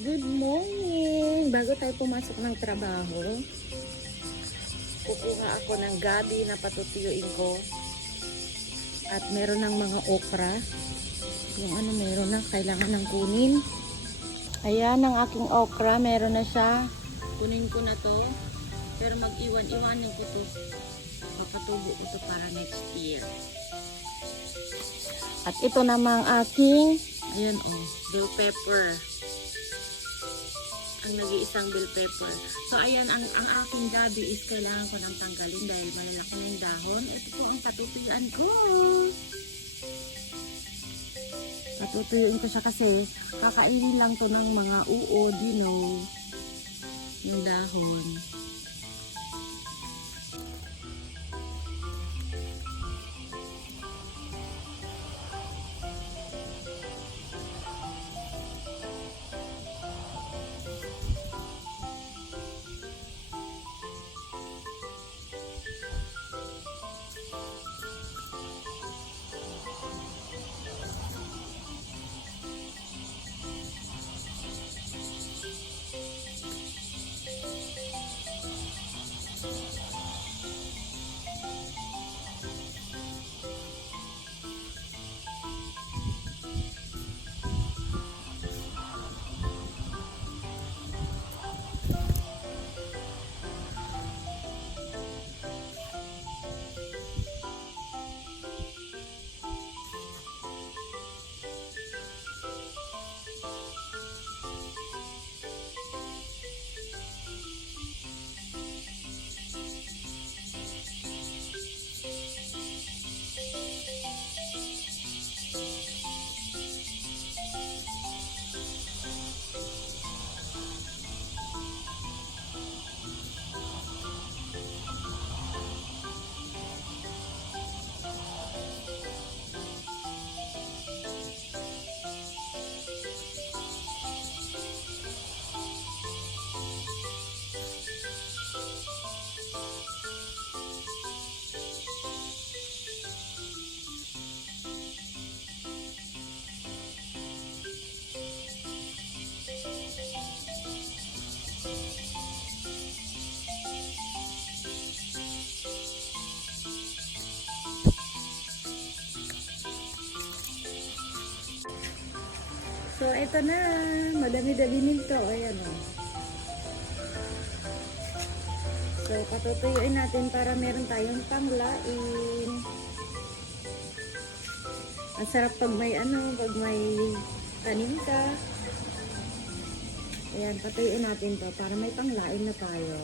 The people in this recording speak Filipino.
Good morning! Bago tayo pumasok ng trabaho, kukuha ako ng gabi na patutuyuin ko. At meron ng mga okra. Yung ano meron na, kailangan ng kunin. Ayan ang aking okra, meron na siya. Kunin ko na to. Pero mag-iwan-iwanin ko to. Papatubo ko to para next year. At ito namang aking, ayan bell pepper. Ang nag-iisang bell pepper. So, ayan, ang aking gabi is kailangan ko nang tanggalin dahil malalaki na yung dahon. Ito po ang patutuyuan ko. Patutuyuin ko siya kasi kakainin lang to ng mga uod, you know, yung dahon. So, ito na. Madami-dami nito. Ayan o. So, patutuyuin natin para meron tayong panglain. Ang sarap pag may pag may tanim ka. Ayan, patuyuin natin to para may panglain na tayo.